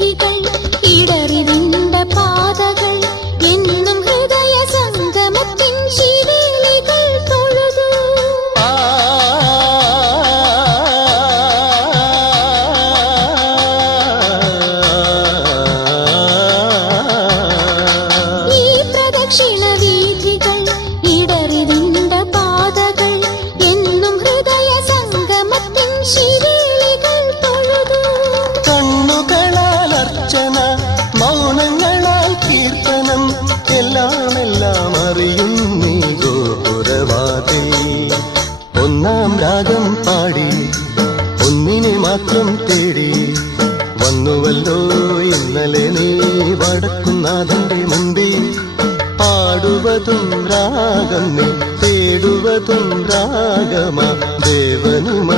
വീഥികൾ ഇടറിവിണ്ട പാതകൾ എന്നും ഹൃദയ സംഗമത്തിൻ ശിവേലികൾ തൊഴുതു. ഈ പ്രദക്ഷിണ വീഥികൾ ഇടറിവിണ്ട പാതകൾ എന്നും ഹൃദയ സംഗമത്തിൻ ശിവേലികൾ തൊഴുതു. കണ്ണുകളാൽ അർച്ചന, മൗനങ്ങളാൽ കീർത്തനം, എല്ലാം അറിയും നീ ഗോപുരവാതിൽ. ഒന്നാം രാഗം പാടി ഒന്നിനെ മാത്രം തേടി വന്നുവല്ലോ ഇന്നലെ നീ വടക്കുന്നാഥന്റെ മുമ്പിൽ. പാടുവതും രാഗം നീ, തേടുവതും രാഗമാ ദേവനുമ